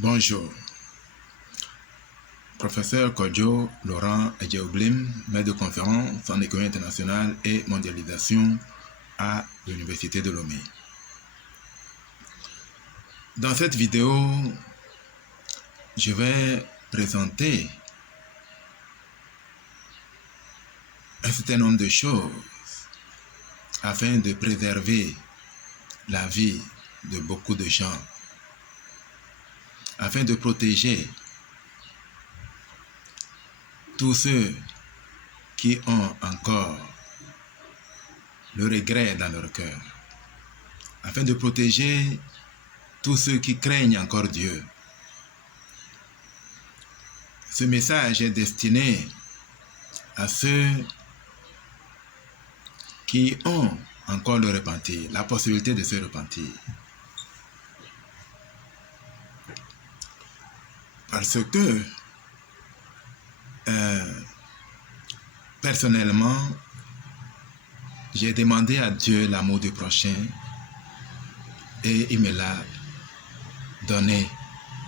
Bonjour. Professeur Kodjo Laurent Edjeoblim, maître de conférence en économie internationale et mondialisation à l'Université de Lomé. Dans cette vidéo, je vais présenter un certain nombre de choses afin de préserver la vie de beaucoup de gens, afin de protéger tous ceux qui ont encore le regret dans leur cœur, afin de protéger tous ceux qui craignent encore Dieu. Ce message est destiné à ceux qui ont encore le repentir, la possibilité de se repentir. Parce que, personnellement, j'ai demandé à Dieu l'amour du prochain et il me l'a donné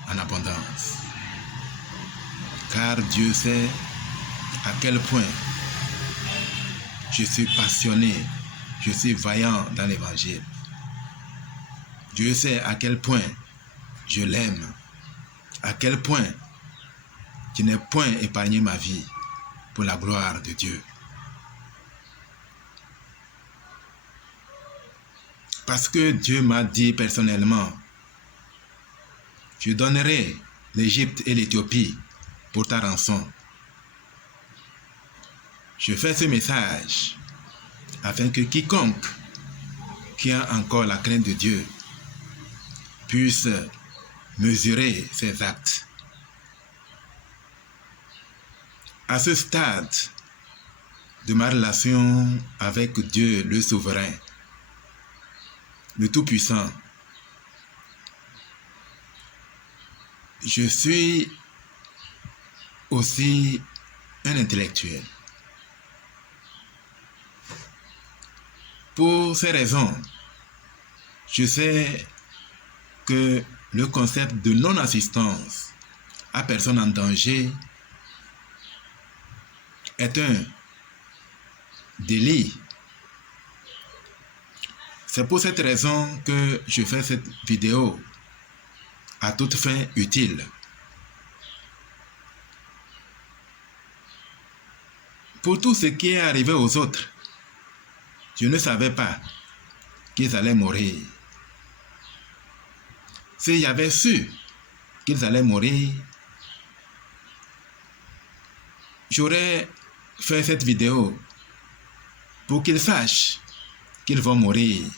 en abondance. Car Dieu sait à quel point je suis passionné, je suis vaillant dans l'évangile. Dieu sait à quel point je l'aime, à quel point je n'ai point épargné ma vie pour la gloire de Dieu. Parce que Dieu m'a dit personnellement, je donnerai l'Égypte et l'Éthiopie pour ta rançon. Je fais ce message afin que quiconque qui a encore la crainte de Dieu puisse mesurer ses actes. À ce stade de ma relation avec Dieu le souverain, le Tout-Puissant, je suis aussi un intellectuel. Pour ces raisons, je sais que le concept de non-assistance à personne en danger est un délit. C'est pour cette raison que je fais cette vidéo à toute fin utile. Pour tout ce qui est arrivé aux autres, je ne savais pas qu'ils allaient mourir. Si j'avais su qu'ils allaient mourir, j'aurais fait cette vidéo pour qu'ils sachent qu'ils vont mourir.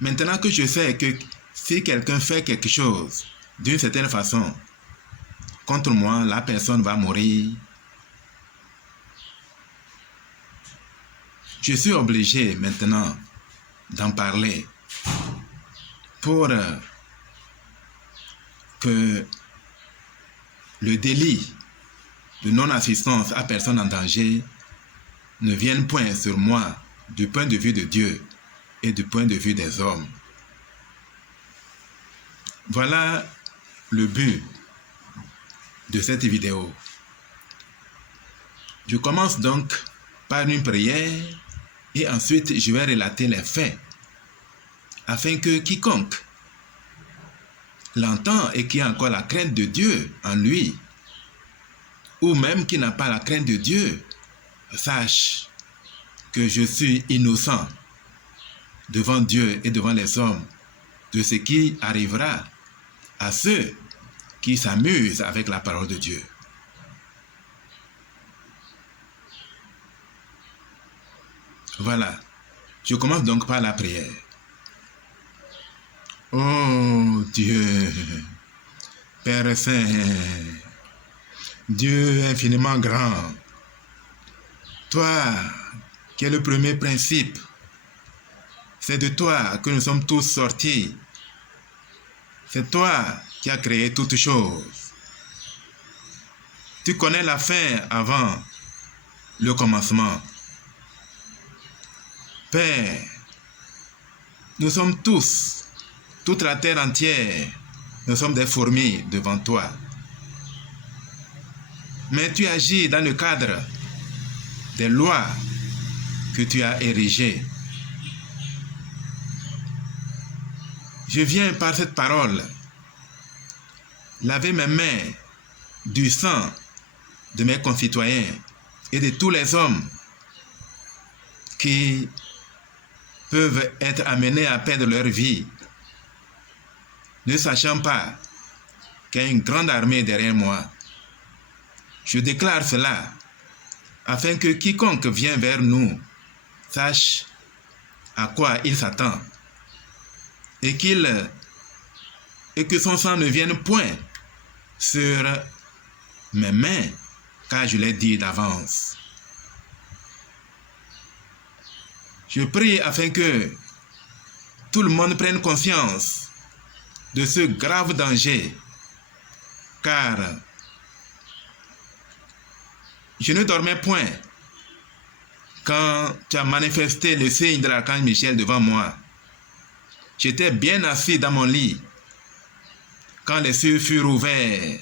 Maintenant que je sais que si quelqu'un fait quelque chose d'une certaine façon contre moi, la personne va mourir, je suis obligé maintenant d'en parler pour que le délit de non-assistance à personne en danger ne vienne point sur moi du point de vue de Dieu et du point de vue des hommes. Voilà le but de cette vidéo. Je commence donc par une prière et ensuite je vais relater les faits afin que quiconque l'entend et qui a encore la crainte de Dieu en lui, ou même qui n'a pas la crainte de Dieu, sache que je suis innocent devant Dieu et devant les hommes de ce qui arrivera à ceux qui s'amusent avec la parole de Dieu. Voilà, je commence donc par la prière. Oh Dieu, Père Saint, Dieu infiniment grand, toi qui es le premier principe, c'est de toi que nous sommes tous sortis. C'est toi qui as créé toutes choses. Tu connais la fin avant le commencement. Père, nous sommes tous toute la terre entière, nous sommes des fourmis devant toi. Mais tu agis dans le cadre des lois que tu as érigées. Je viens par cette parole laver mes mains du sang de mes concitoyens et de tous les hommes qui peuvent être amenés à perdre leur vie, ne sachant pas qu'il y a une grande armée derrière moi. Je déclare cela afin que quiconque vient vers nous sache à quoi il s'attend et que son sang ne vienne point sur mes mains, car je l'ai dit d'avance. Je prie afin que tout le monde prenne conscience de ce grave danger, car je ne dormais point quand tu as manifesté le signe de l'archange Michel devant moi. J'étais bien assis dans mon lit quand les cieux furent ouverts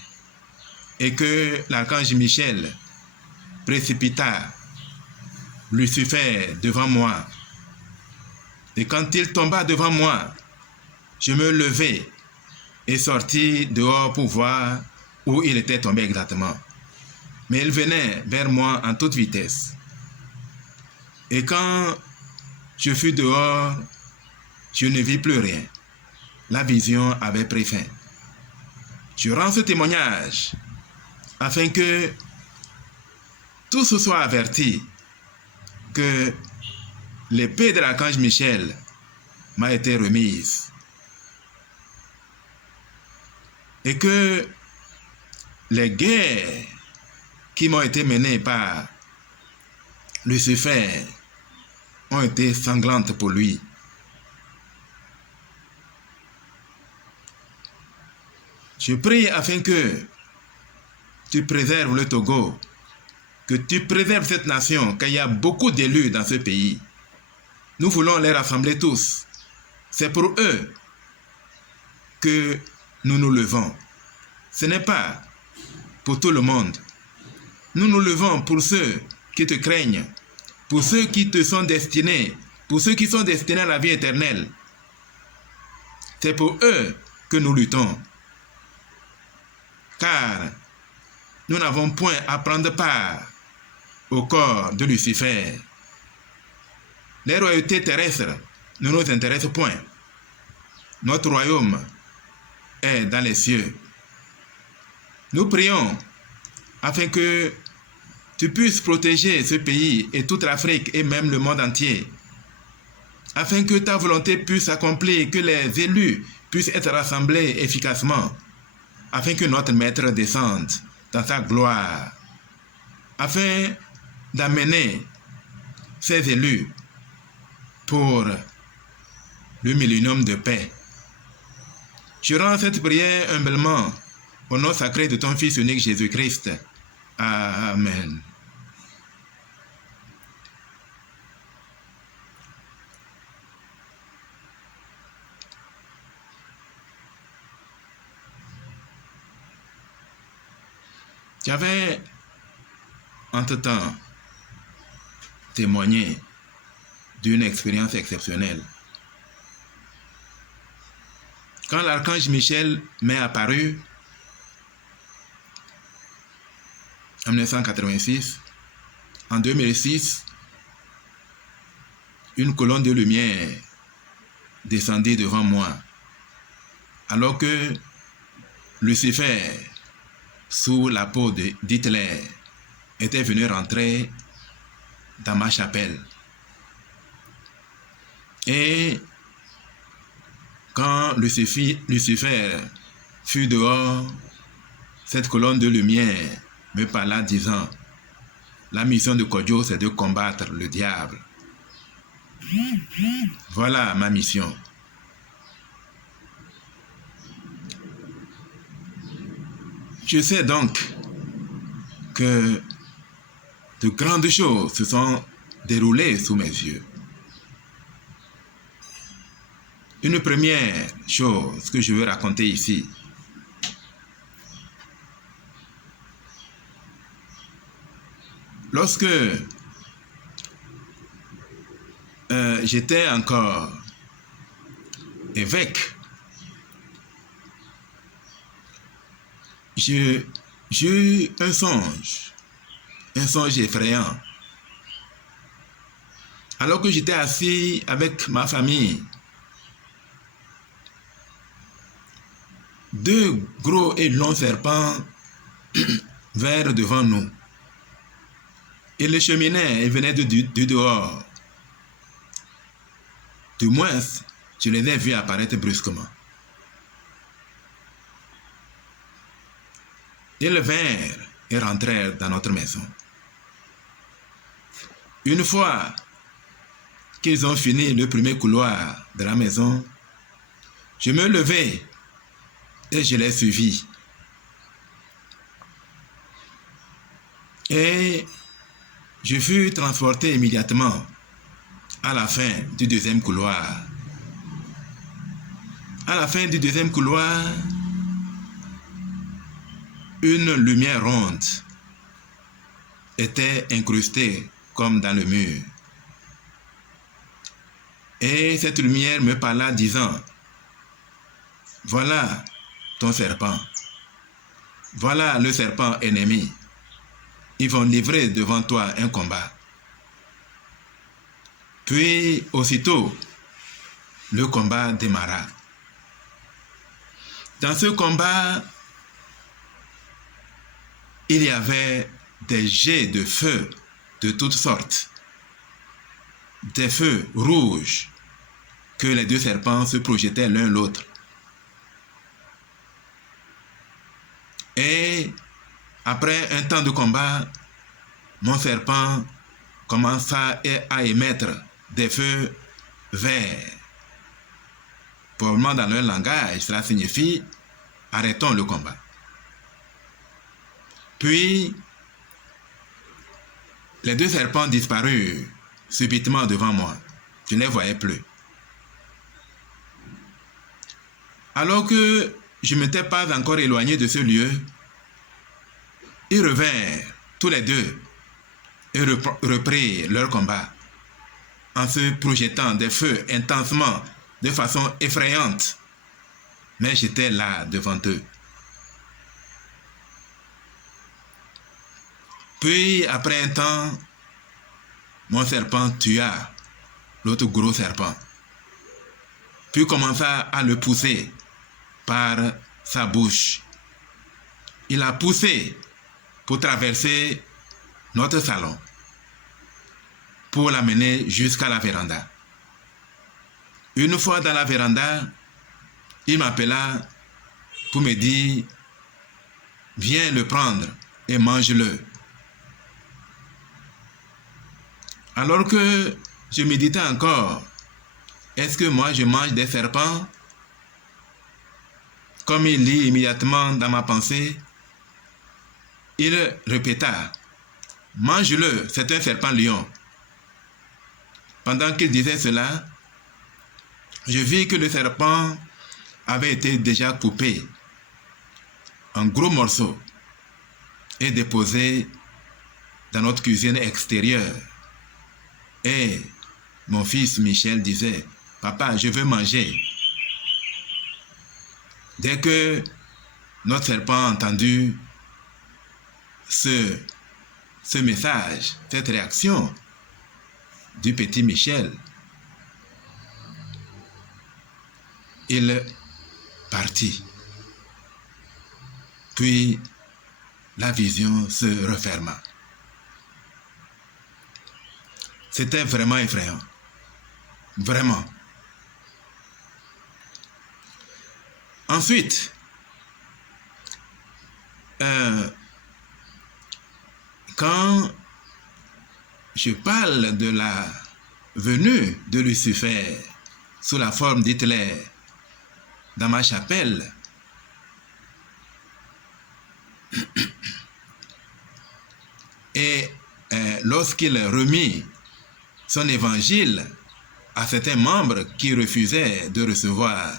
et que l'archange Michel précipita Lucifer devant moi. Et quand il tomba devant moi, je me levai et sortis dehors pour voir où il était tombé exactement. Mais il venait vers moi en toute vitesse. Et quand je fus dehors, je ne vis plus rien. La vision avait pris fin. Je rends ce témoignage afin que tous soient avertis que l'épée de l'archange Michel m'a été remise et que les guerres qui m'ont été menées par Lucifer ont été sanglantes pour lui. Je prie afin que tu préserves le Togo, que tu préserves cette nation, car il y a beaucoup d'élus dans ce pays. Nous voulons les rassembler tous. C'est pour eux que nous nous levons. Ce n'est pas pour tout le monde. Nous nous levons pour ceux qui te craignent, pour ceux qui te sont destinés, pour ceux qui sont destinés à la vie éternelle. C'est pour eux que nous luttons. Car nous n'avons point à prendre part au corps de Lucifer. Les royautés terrestres ne nous intéressent point. Notre royaume est dans les cieux. Nous prions afin que tu puisses protéger ce pays et toute l'Afrique et même le monde entier, afin que ta volonté puisse s'accomplir, que les élus puissent être rassemblés efficacement, afin que notre Maître descende dans sa gloire, afin d'amener ces élus pour le millénium de paix. Je rends cette prière humblement au nom sacré de ton Fils unique Jésus-Christ. Amen. J'avais entre-temps témoigné d'une expérience exceptionnelle. Quand l'archange Michel m'est apparu en 1986, en 2006, une colonne de lumière descendit devant moi, alors que Lucifer, sous la peau d'Hitler, était venu rentrer dans ma chapelle. Et quand Lucifer fut dehors, cette colonne de lumière me parla disant: la mission de Kodjo, c'est de combattre le diable. Voilà ma mission. Je sais donc que de grandes choses se sont déroulées sous mes yeux. Une première chose que je veux raconter ici. Lorsque j'étais encore évêque, j'ai eu un songe effrayant. Alors que j'étais assis avec ma famille, deux gros et longs serpents vinrent devant nous. Ils les cheminaient et venaient du dehors. Du moins, je les ai vus apparaître brusquement. Ils vinrent et rentrèrent dans notre maison. Une fois qu'ils ont fini le premier couloir de la maison, je me levai et je les suivis. Et je fus transporté immédiatement à la fin du deuxième couloir. À la fin du deuxième couloir, une lumière ronde était incrustée comme dans le mur. Et cette lumière me parla disant, « Voilà ton serpent. Voilà le serpent ennemi. Ils vont livrer devant toi un combat. » Puis, aussitôt, le combat démarra. Dans ce combat, il y avait des jets de feu de toutes sortes. Des feux rouges que les deux serpents se projetaient l'un l'autre. Et après un temps de combat, mon serpent commença à émettre des feux verts. Probablement dans leur langage, cela signifie « arrêtons le combat ». Puis, les deux serpents disparurent subitement devant moi. Je ne les voyais plus. Alors que je ne m'étais pas encore éloigné de ce lieu, ils revinrent tous les deux et reprirent leur combat en se projetant des feux intensement, de façon effrayante. Mais j'étais là devant eux. Puis, après un temps, mon serpent tua l'autre gros serpent, puis commença à le pousser par sa bouche. Il a poussé pour traverser notre salon, pour l'amener jusqu'à la véranda. Une fois dans la véranda, il m'appela pour me dire « Viens le prendre et mange-le ». Alors que je méditais encore, est-ce que moi je mange des serpents? Comme il lit immédiatement dans ma pensée, il répéta « Mange-le, c'est un serpent lion ». Pendant qu'il disait cela, je vis que le serpent avait été déjà coupé en gros morceaux et déposé dans notre cuisine extérieure. Et mon fils Michel disait, « Papa, je veux manger ». Dès que notre serpent a entendu ce message, cette réaction du petit Michel, il partit. Puis la vision se referma. C'était vraiment effrayant. Vraiment. Ensuite, quand je parle de la venue de Lucifer sous la forme d'Hitler dans ma chapelle, et lorsqu'il remit son évangile à certains membres qui refusaient de recevoir.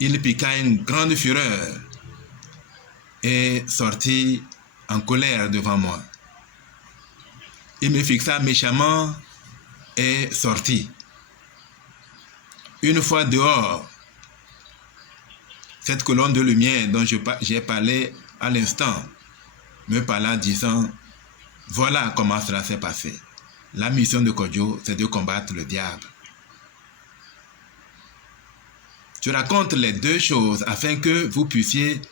Il piqua une grande fureur et sortit en colère devant moi. Il me fixa méchamment et sortit. Une fois dehors, cette colonne de lumière dont j'ai parlé à l'instant me parla disant « Voilà comment cela s'est passé. La mission de Kodjo, c'est de combattre le diable. » Je raconte les deux choses afin que vous puissiez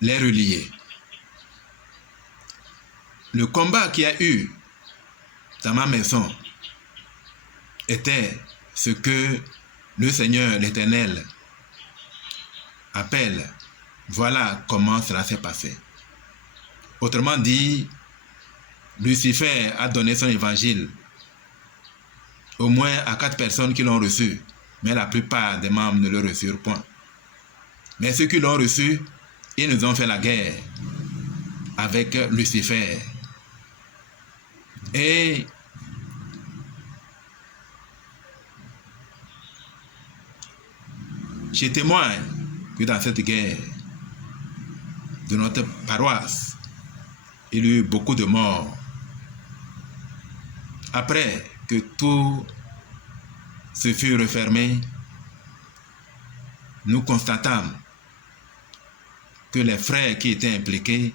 les relier. Le combat qu'il y a eu dans ma maison était ce que le Seigneur, l'Éternel, appelle « Voilà comment cela s'est passé ». Autrement dit, Lucifer a donné son évangile au moins à 4 personnes qui l'ont reçu, mais la plupart des membres ne le reçurent point. Mais ceux qui l'ont reçu, ils nous ont fait la guerre avec Lucifer. Et je témoigne que dans cette guerre de notre paroisse, il y a eu beaucoup de morts. Après que tout se fut refermé, nous constatâmes que les frères qui étaient impliqués,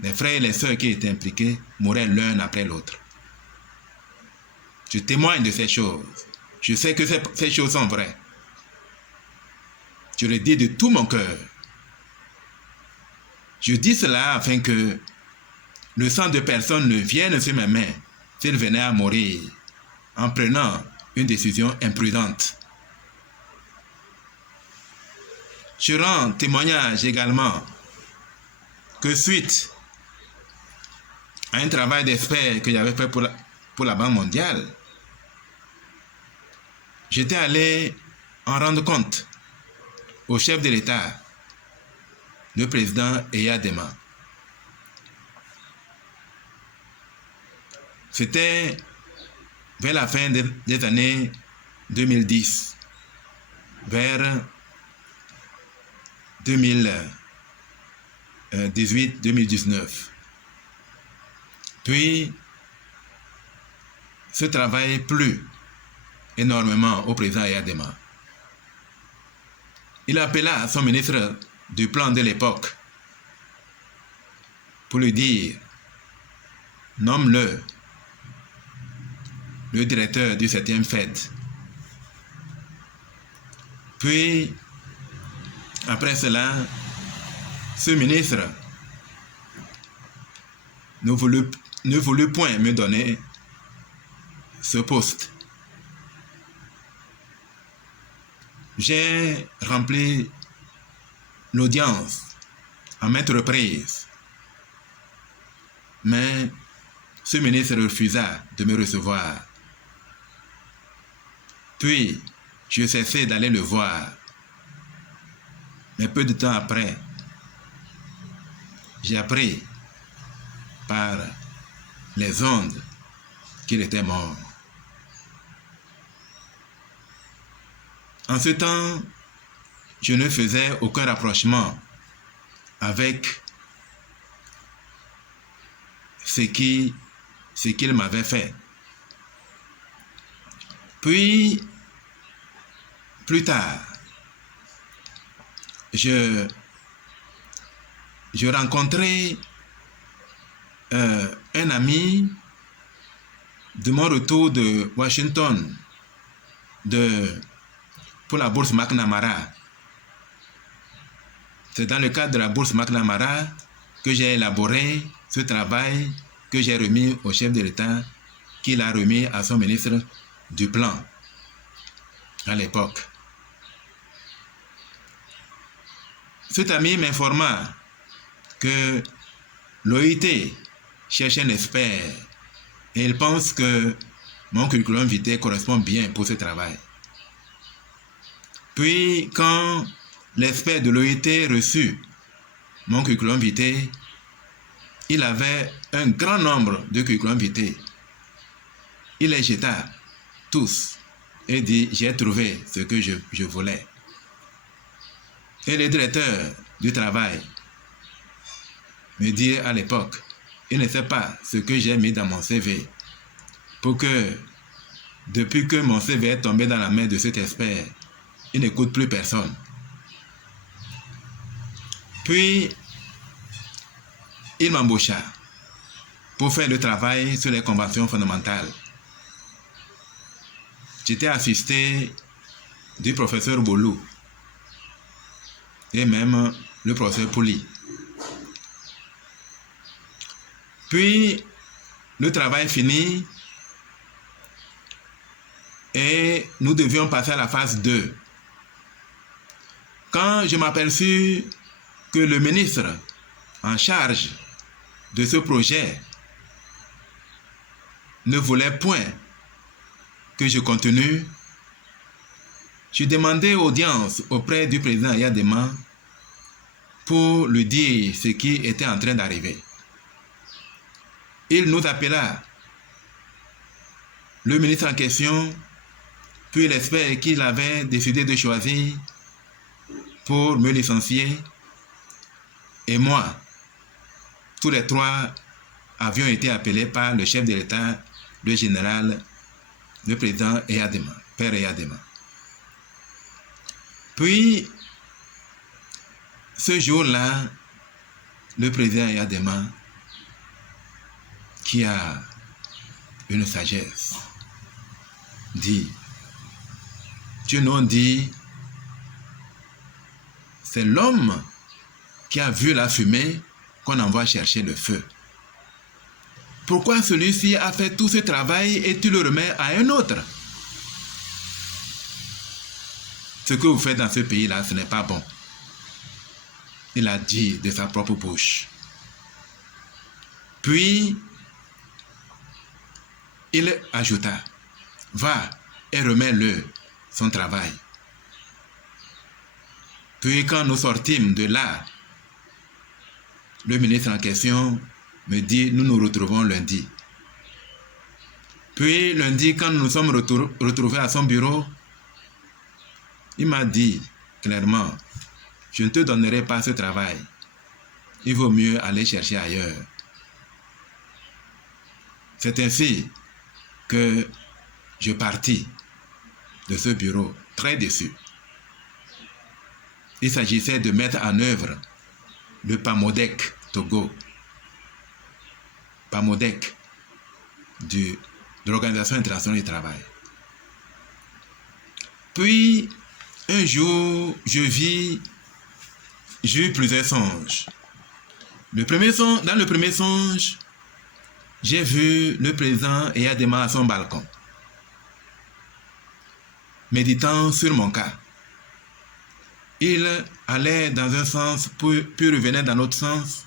les frères et les sœurs qui étaient impliqués, mouraient l'un après l'autre. Je témoigne de ces choses. Je sais que ces choses sont vraies. Je le dis de tout mon cœur. Je dis cela afin que le sang de personne ne vienne sur mes mains s'il venait à mourir en prenant une décision imprudente. Je rends témoignage également que suite à un travail d'expert que j'avais fait pour la Banque mondiale, j'étais allé en rendre compte au chef de l'État, le président Eyadema. C'était vers la fin des années 2010, vers 2018-2019. Puis, ce travail plut énormément au président Eyadema. Il appela son ministre du plan de l'époque pour lui dire « Nomme-le le directeur du 7e Fed. » Puis, après cela, ce ministre ne voulut point me donner ce poste. J'ai rempli l'audience à maintes reprises, mais ce ministre refusa de me recevoir. Puis, je cessai d'aller le voir. Mais peu de temps après, j'ai appris par les ondes qu'il était mort. En ce temps, je ne faisais aucun rapprochement avec ce qu'il m'avait fait. Puis, plus tard, je rencontrai un ami de mon retour de Washington pour la bourse McNamara. C'est dans le cadre de la bourse McNamara que j'ai élaboré ce travail que j'ai remis au chef de l'État, qu'il a remis à son ministre du plan à l'époque. Cet ami m'informa que l'OIT cherche un expert et il pense que mon curriculum vitae correspond bien pour ce travail. Puis, quand l'expert de l'OIT reçut mon curriculum vitae, il avait un grand nombre de curriculum vitae. Il les jeta tous et dit, j'ai trouvé ce que je voulais. Et le directeur du travail me dit à l'époque, il ne sait pas ce que j'ai mis dans mon CV pour que, depuis que mon CV est tombé dans la main de cet expert, il n'écoute plus personne. Puis, il m'embaucha pour faire le travail sur les conventions fondamentales. J'étais assisté du professeur Bolou et même le professeur Pouli. Puis, le travail fini et nous devions passer à la phase 2. Quand je m'aperçus que le ministre en charge de ce projet ne voulait point que je continue, je demandais audience auprès du président Yadema pour lui dire ce qui était en train d'arriver. Il nous appela, le ministre en question, puis l'expert qu'il avait décidé de choisir pour me licencier, et moi. Tous les trois avions été appelés par le chef de l'État, le général, le président Eyadema, Père Eyadema. Puis, ce jour-là, le président Eyadema, qui a une sagesse, dit, Dieu nous dit, c'est l'homme qui a vu la fumée qu'on envoie chercher le feu. Pourquoi celui-ci a fait tout ce travail et tu le remets à un autre? Ce que vous faites dans ce pays-là, ce n'est pas bon. Il a dit de sa propre bouche. Puis, il ajouta, va et remets-le son travail. Puis quand nous sortîmes de là, le ministre en question me dit, nous nous retrouvons lundi. Puis lundi, quand nous nous sommes retrouvés à son bureau, il m'a dit clairement, je ne te donnerai pas ce travail. Il vaut mieux aller chercher ailleurs. C'est ainsi que je partis de ce bureau très déçu. Il s'agissait de mettre en œuvre le PAMODEC Togo. PAMODEC de l'Organisation internationale du travail. Puis, un jour, j'ai eu plusieurs songes. Dans le premier songe, j'ai vu le président Eyadema à son balcon, méditant sur mon cas. Il allait dans un sens, puis revenait dans l'autre sens.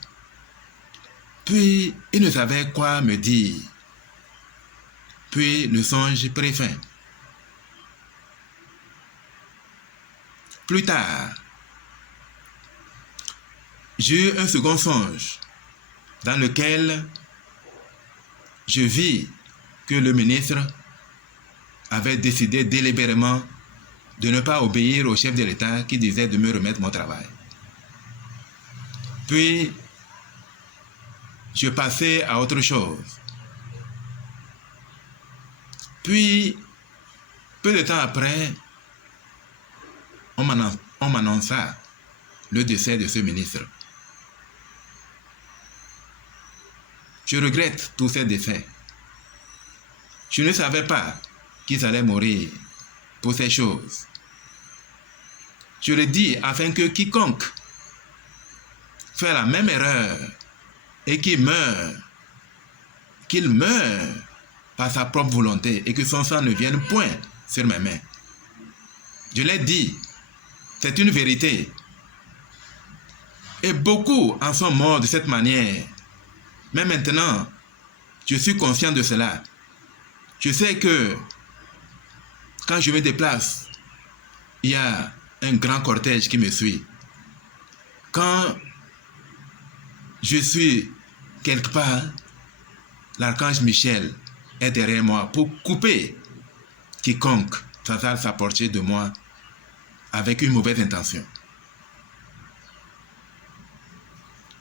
Puis, il ne savait quoi me dire. Puis, le songe prit fin. Plus tard, j'ai eu un second songe dans lequel je vis que le ministre avait décidé délibérément de ne pas obéir au chef de l'État qui disait de me remettre mon travail. Puis, je passais à autre chose. Puis, peu de temps après, on m'annonça le décès de ce ministre. Je regrette tous ces décès. Je ne savais pas qu'ils allaient mourir pour ces choses. Je le dis afin que quiconque fait la même erreur et qu'il meure par sa propre volonté et que son sang ne vienne point sur mes mains. Je l'ai dit, c'est une vérité. Et beaucoup en sont morts de cette manière. Mais maintenant, je suis conscient de cela. Je sais que quand je me déplace, il y a un grand cortège qui me suit. Quand je suis quelque part, l'archange Michel est derrière moi pour couper quiconque s'hasarde s'approcher de moi avec une mauvaise intention.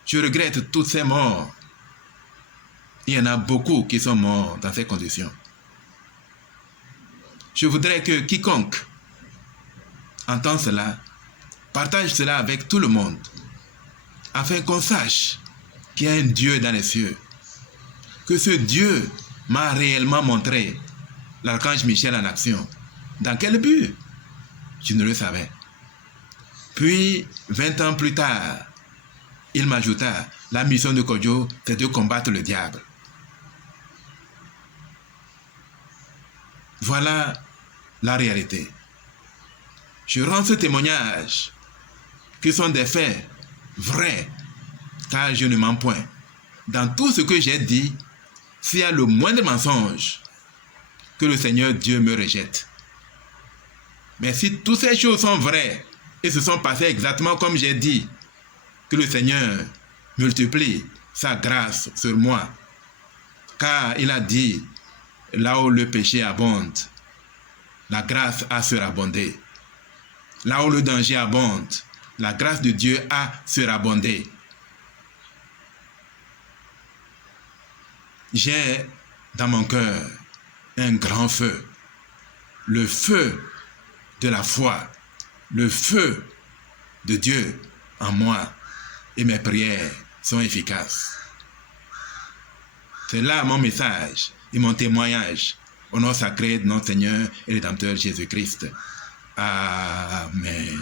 Je regrette toutes ces morts. Il y en a beaucoup qui sont morts dans ces conditions. Je voudrais que quiconque entend cela, partage cela avec tout le monde, afin qu'on sache qu'il y a un Dieu dans les cieux, que ce Dieu m'a réellement montré l'archange Michel en action. Dans quel but? Je ne le savais. Puis, 20 ans plus tard, il m'ajouta, la mission de Kodjo, c'est de combattre le diable. Voilà la réalité. Je rends ce témoignage, qui sont des faits vrais, car je ne mens point. Dans tout ce que j'ai dit, s'il y a le moindre mensonge, que le Seigneur Dieu me rejette. Mais si toutes ces choses sont vraies et se sont passées exactement comme j'ai dit, que le Seigneur multiplie sa grâce sur moi, car il a dit, là où le péché abonde, la grâce a surabondé. Là où le danger abonde, la grâce de Dieu a surabondé. J'ai dans mon cœur un grand feu, le feu de la foi, le feu de Dieu en moi, et mes prières sont efficaces. C'est là mon message et mon témoignage au nom sacré de notre Seigneur et Rédempteur Jésus-Christ. Amen.